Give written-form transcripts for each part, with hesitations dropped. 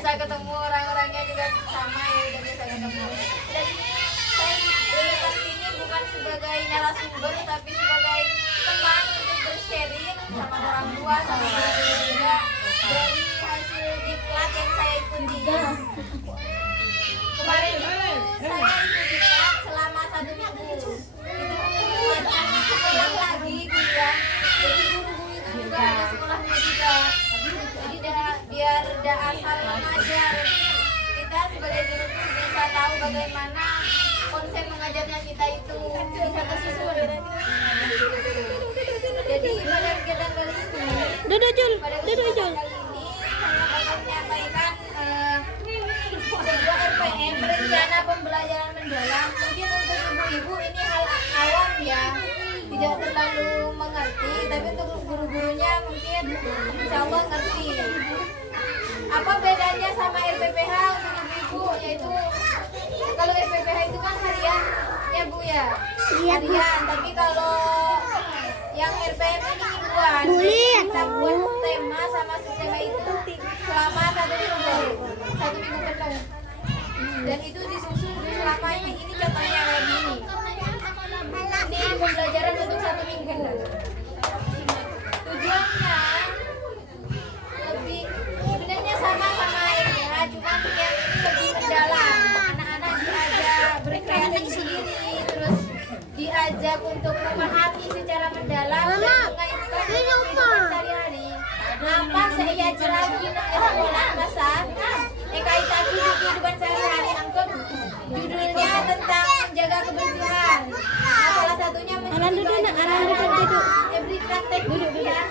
biasa ketemu orang-orangnya juga sama ya, udah biasa ketemu. Dan saya datang sini bukan sebagai narasumber tapi sebagai teman untuk bersharing sama orang tua sama guru juga dari hasil diklat yang saya ikuti. Kemarin itu saya ikut diklat selama 1 minggu. Itu macam sekolah lagi kuliah. Jadi guru-guru itu juga ada sekolahnya juga. Jadi biar dah asal mengajar, kita sebagai guru tuh bisa tahu bagaimana konsep mengajarnya kita itu bisa tersusun. Jadi pada kegiatan kali ini, pada kegiatan kali ini saya akan menyampaikan sebuah RPM, rencana pembelajaran mendalam. Mungkin untuk ibu-ibu ini hal awam ya, tidak terlalu mengerti, tapi untuk guru-gurunya mungkin insya Allah ngerti. Apa bedanya sama RPPH untuk ibu-ibu? Yaitu kalau RPPH itu kan harian ya Bu ya, harian. Tapi kalau yang RPM ini mingguan. Kita buat tema sama subtema itu selama 1 minggu, 1 minggu penuh. Dan itu disusun selama ini contohnya kayak gini. Ini pembelajaran untuk 1 minggu. Tujuannya lebih sebenarnya sama-sama RPH, cuma yang ini lebih mendalam. Anak-anak diajak berkreasi sendiri, terus diajak untuk memahami secara mendalam dan mengaitkan kehidupan sehari-hari. Apa saya celaki sekolah masa kaitan kehidupan sehari-hari angkut judulnya tentang menjaga kebersihan. Nah, salah satunya mencuci baju, every praktek ya.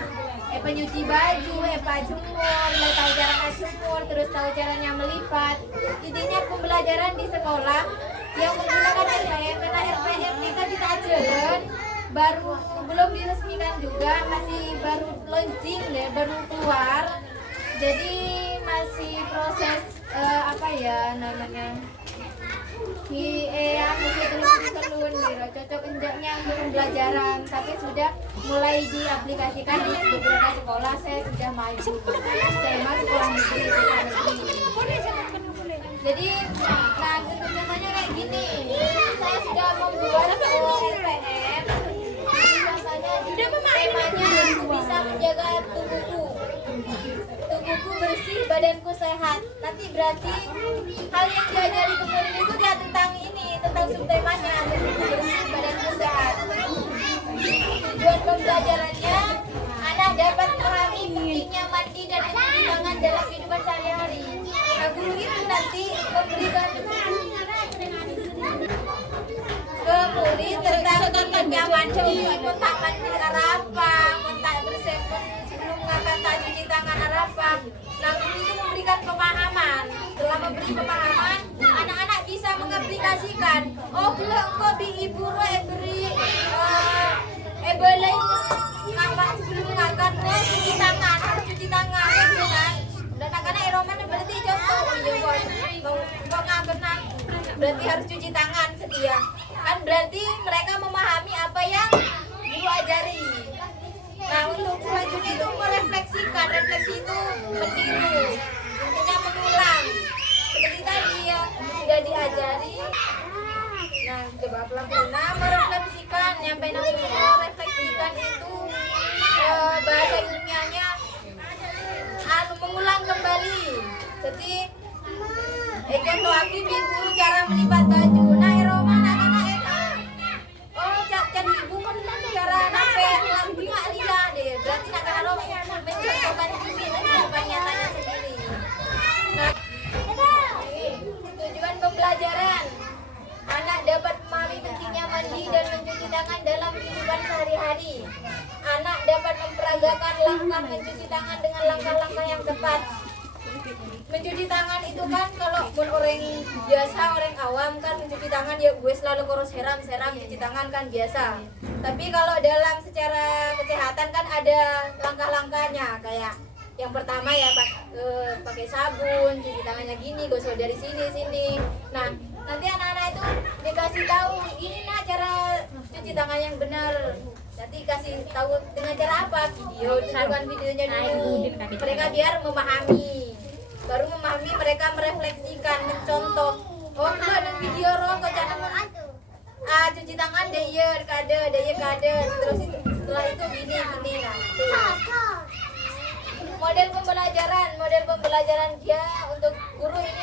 Penyuci baju, jemur, tahu cara jemur, terus tahu caranya melipat. Intinya pembelajaran di sekolah yang menggunakan RPM, karena RPM kita ajaran belum diresmikan juga, masih baru launching deh, baru keluar. Jadi masih proses apa ya namanya? Cocok enggaknya untuk pembelajaran, tapi sudah mulai diaplikasikan di beberapa sekolah. Saya sudah maju, saya masuk sekolah negeri. Jadi, nah untuk contohnya kayak gini, saya sudah membuat RPM. Biasanya temanya aku bisa menjaga tubuhku bersih, badanku sehat. Nanti berarti hal yang diajari kemarin itu dia tentang ini, tentang subtemanya tubuhku bersih, badanku sehat. Tujuan pembelajarannya, anak dapat memahami pentingnya mandi dan mencuci tangan dalam kehidupan sehari-hari. Nah, guru itu nanti memberikan ke murid tentang pentingnya mandi, kontak mandi apa, kontak bersepon sebelum mengangkat cuci tangan apa. Nah, guru itu memberikan pemahaman. Setelah memberi pemahaman, anak-anak bisa mengaplikasikan. Oh, kalau engkau ibu beri boleh ngangkat sebelum mengangkat cuci tangan, harus cuci tangan kan. Dan anak-anak Eroman berarti contoh kok ngangkat berarti harus cuci tangan sedia. Kan berarti mereka memahami apa yang guru ajari. Nah, untuk selanjutnya itu merefleksikan. Refleksi itu meniru, intinya mengulang seperti tadi yang sudah diajari. Nah, coba pelan-pelan merefleksikan, nyampe nanti merefleksikan itu bahasa ilmiahnya mengulang kembali. Jadi contoh aku guru cara melipat baju. Nah, Roma anak-anak oh can ibu kan cara nape lambi nggak lihat deh. Berarti anak-anak mencontohkan ini bukan nyatanya sendiri. Nah, tujuan pembelajaran, anak dapat memahami pentingnya mandi dan mencuci tangan dalam kehidupan sehari-hari. Anak dapat memperagakan langkah mencuci tangan dengan langkah-langkah yang tepat. Mencuci tangan itu kan kalau orang biasa, orang awam kan mencuci tangan ya gue selalu kurus seram cuci tangan kan biasa. Tapi kalau dalam secara kesehatan kan ada langkah-langkahnya, kayak yang pertama ya pakai sabun, cuci tangannya gini, gosok dari sini. Nah, nanti anak-anak itu dikasih tahu ini nah cara cuci tangan yang benar. Nanti kasih tahu dengan cara apa? Video, tunjukkan videonya dulu. Mereka biar memahami. baru memahami mereka merefleksikan, mencontoh. Oh, kalau ada video roh kok jangan cuci tangan deh ya kade. Terus setelah itu gini nah. Model pembelajaran dia untuk guru ini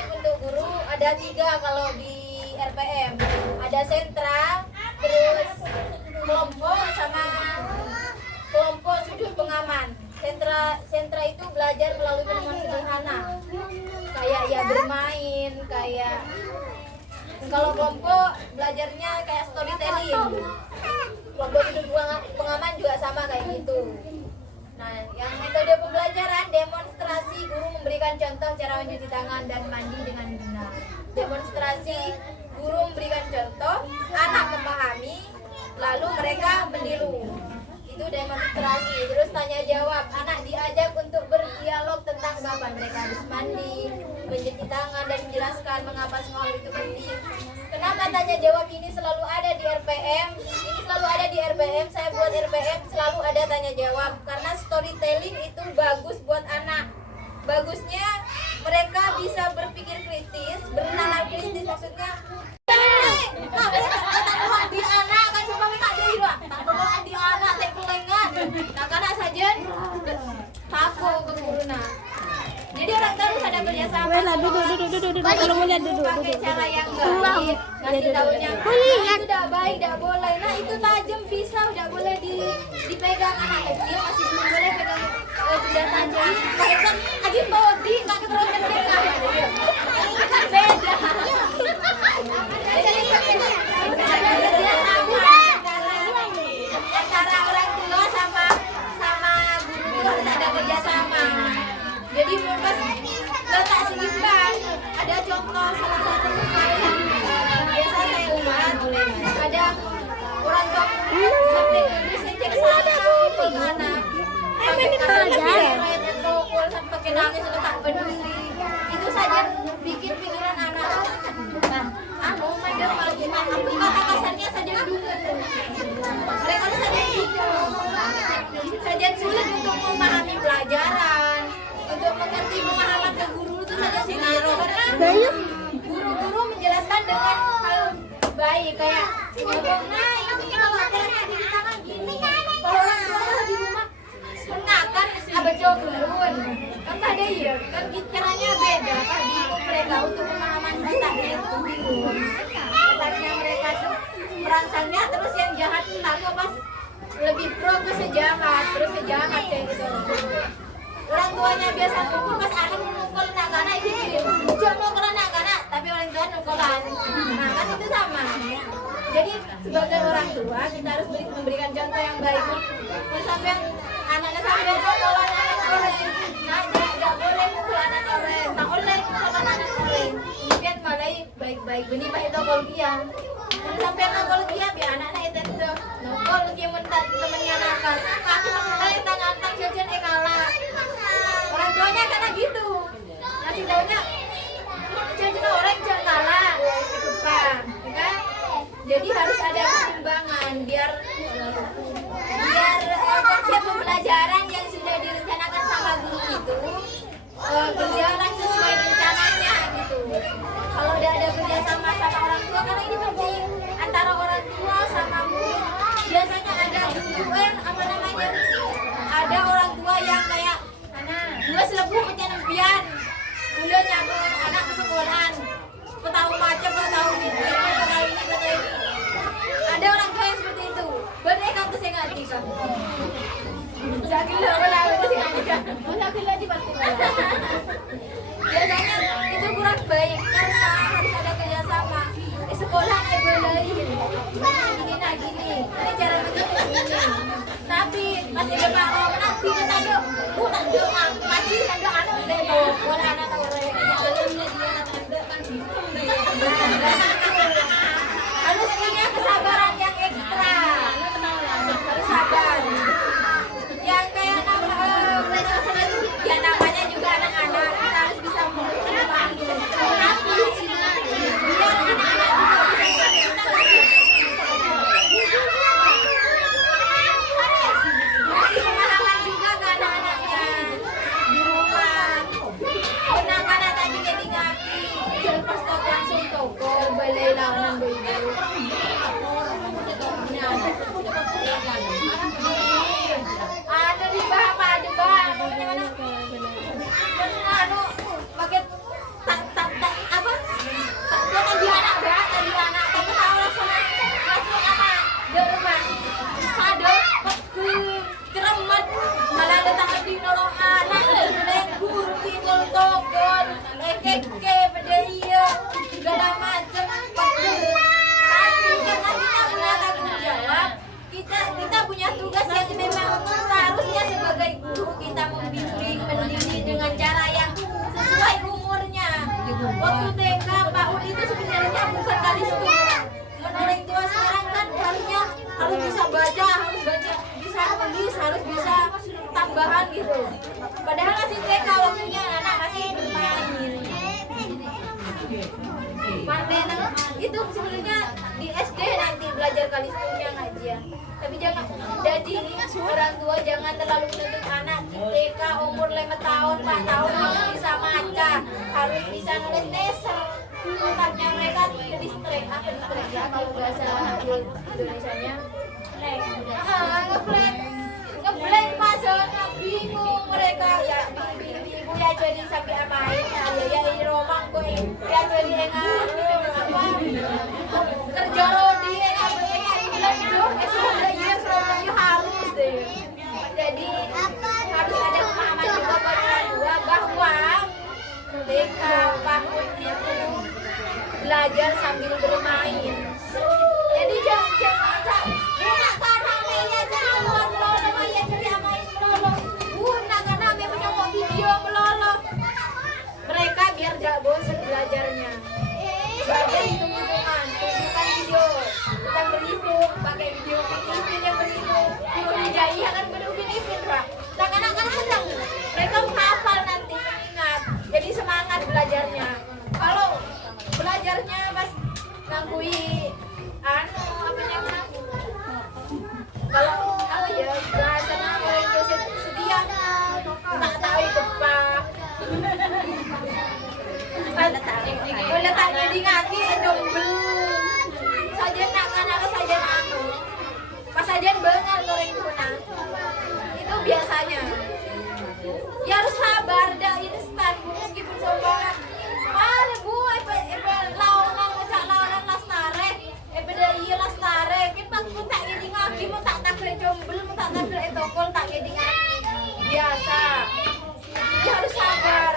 ada 3 kalau di RPM. Ada sentra, terus kelompok sama kelompok sudut pengaman. Sentra itu belajar melalui penemuan sederhana. Kayak ya bermain, kayak kalau kelompok belajarnya kayak storytelling. Kelompok sudut pengaman juga sama kayak gitu. Nah, yang metode pembelajaran demonstrasi, guru memberikan contoh cara mencuci tangan dan mandi dengan benar. Demonstrasi, guru memberikan contoh, anak memahami, lalu mereka meniru. Itu demonstrasi. Terus tanya jawab, anak diajak untuk berdialog tentang kapan mereka harus mandi, mencuci tangan dan menjelaskan mengapa semua hal itu penting. Kenapa tanya jawab ini selalu ada di RPM? Ini selalu ada di RPM. Saya buat RPM selalu ada tanya jawab karena storytelling itu bagus buat anak. Bagusnya mereka bisa berpikir kritis, bernalar kritis, maksudnya di anak kan coba mereka ada juga. Tak di anak tak kelengan. Nah, karena saja takut ke guruna. Jadi orang harus ada kerjasama. Kalau mau lihat duduk. Pakai cara yang baik, ngasih tahunya. Itu udah baik, tidak boleh. Nah itu tajam pisau, tidak boleh dipegang anak kecil, masih belum boleh pegang benda tajam. Pegang aja todi, nggak terlalu pegang. Kan beda. Jadi ada kerjasama antara orang tua sama guru itu harus ada kerjasama. Jadi pas letak seimbang, ada contoh salah satu yang biasa saya umat, ada orang tua sampai bisa cek sana untuk anak, pakai sampai nangis untuk tak peduli. Itu saja bikin pikiran anak. Madam malah gimana? Kata kasarnya saja dungan. Mereka saja bingung, saja sulit untuk memahami pelajaran. Untuk mengerti pemahaman ke guru itu saja sinaro karena guru-guru menjelaskan dengan hal baik kayak nah ini kalau aturannya di tangan gini kalau orang tua di rumah menakan abejo gelun kan ada ya kan caranya beda kan bingung mereka untuk pemahaman kita itu bingung letaknya mereka tuh merangsangnya terus yang jahat lalu pas lebih pro ke sejahat terus sejahat kayak gitu. Orang tuanya biasa pukul pas anak mukul anak-anak itu jangan mukul anak-anak tapi orang tua mukulan. Nah kan itu sama. Jadi sebagai orang tua kita harus memberikan contoh yang baik. Kalau sampai anaknya sampai mukulan anak orang, nah tidak boleh mukul anak orang, tak boleh mukul anak orang. Biar malah baik-baik benih baik tokol dia. Sampai nakal dia biar anak-anak itu nakal dia mentar temannya nakal. Kaki mengenai tangan jajan kalah. Orang tuanya karena gitu ngasih taunya jajan orang jangan kalah depan kan jadi harus ada keseimbangan biar konsep pembelajaran yang sudah direncanakan sama guru itu berjalan sesuai rencananya gitu. Kalau udah ada kerjasama sama orang tua karena ini penting antara orang tua sama murid biasanya ada guru apa namanya ada orang tua yang kayak dua selebu punya nempian udah nyambung anak ke sekolahan kau tahu macam kau tahu ini ada orang tua yang seperti itu benar kamu tuh saya ngerti kamu sakit lah aku sih ngerti kan sakit lah di pasti biasanya itu kurang baik karena harus ada kerjasama sekolah boleh gini ini cara begini tapi masih ada parah nanti kita dong bukan doang ngaji tanda anak udah tuh boleh anak tahu harus punya kesabaran yang ekstra harus sabar yang kayak ya namanya juga anak-anak kita harus bisa memahami tapi biar anak-anak juga bisa masih pemahaman juga ke anak-anaknya di rumah. Anak-anak Pandai itu sebenarnya di SD nanti belajar kalispunnya ngajian. Tapi jangan jadi orang tua jangan terlalu menuntut anak di TK umur 5 tahun 4 tahun harus bisa maca, harus bisa nulis neser. Otaknya mereka ke distrik ya kalau bahasa Indonesianya ngeblank pas bingung mereka ya ibu ya jadi sampai apain ya romang kok ya jadi apa kerja rodi harus deh jadi harus ada pemahaman juga buat orang tua bahwa TK PAUD itu belajar sambil bermain. Jadi jangan karena meja jadi melolo, meja jadi main melolo. Karena menyokong video melolo. Mereka biar gak bosan belajarnya. Belajar hitung-hitungan, tunjukkan video. Kita berhitung, pakai video Upin yang berhitung. Video hijaiyah kan berupin Ipin, Pak. Anak-anak kan senang. Mereka hafal nanti, ingat. Jadi semangat belajarnya. Kalau belajarnya pas ngakui kalau apa ya bahasanya orang itu sedia tak tahu kepak letaknya di kaki jombel saja nak saja anu pas saja bengal goreng tuna itu biasanya ya harus sabar dah instan meskipun sombongan bu lawanan ngecak lawanan lastare beda iya lastare kita pun tak jadi ngaki mau tak takrek jombel mau tak takrek tokol tak jadi ngaki biasa dia harus sabar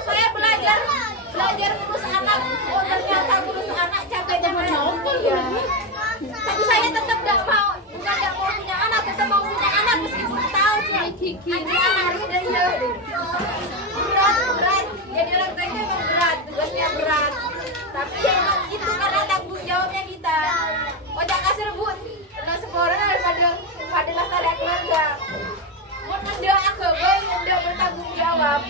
saya belajar ngurus anak ternyata ngurus anak capeknya ya tapi saya tetap tidak mau bukan tidak mau punya anak tetap mau punya anak meskipun tahu anak harus dia berat jadi orang tua itu emang berat tugasnya berat tapi ya emang itu karena tanggung jawabnya kita ojak kasih rebut karena sekolah pada lastari keluarga mau nenda agama nenda bertanggung jawab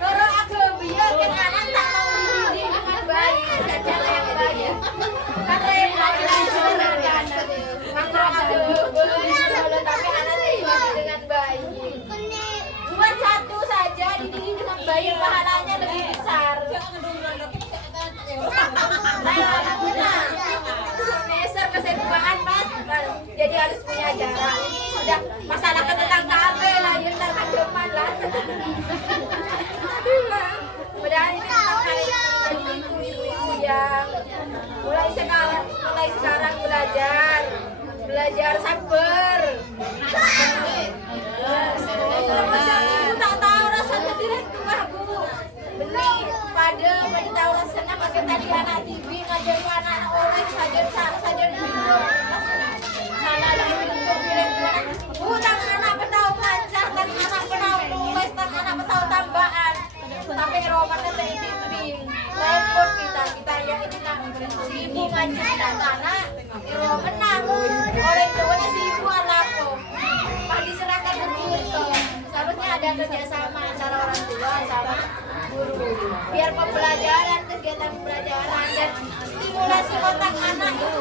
kalau agama ya kan anak tak mau dididik dengan baik dan cara yang baik karena yang belajar makro agama tapi anak dididik dengan baik buat satu saja dididik dengan baik pahalanya lebih besar meser keseimbangan mas jadi harus punya jarak ini sudah masalah tentang KB lah ya tentang depan lah padahal ini tentang ibu-ibu yang mulai sekarang belajar sabar ibu tak tahu rasanya direct tuh bu beli pada tahu rasanya pakai tadi anak TV ngajari anak oleh saja video salah lagi untuk bilang tak anak tahu ngajar tak anak tahu nulis tak anak tahu tambahan tapi romannya dari bimbing repot kita ya ini kan ibu ngajar anak menang oleh tuanya si ibu anakku pak diserahkan begitu seharusnya ada kerjasama antara orang tua sama guru biar pembelajaran kegiatan pembelajaran dan stimulasi otak anak itu